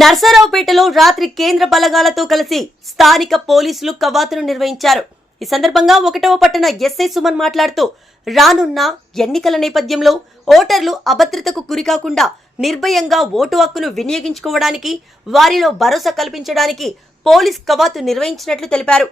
నర్సరావుపేటలో రాత్రి కేంద్ర బలగాలతో కలిసి స్థానిక పోలీసులు కవాతును నిర్వహించారు. ఈ సందర్భంగా ఒకటవ పట్టణ ఎస్ఐ సుమన్ మాట్లాడుతూ రానున్న ఎన్నికల నేపథ్యంలో ఓటర్లు అభద్రతకు గురికాకుండా నిర్భయంగా ఓటు హక్కును వినియోగించుకోవడానికి వారిలో భరోసా కల్పించడానికి పోలీస్ కవాతు నిర్వహించినట్లు తెలిపారు.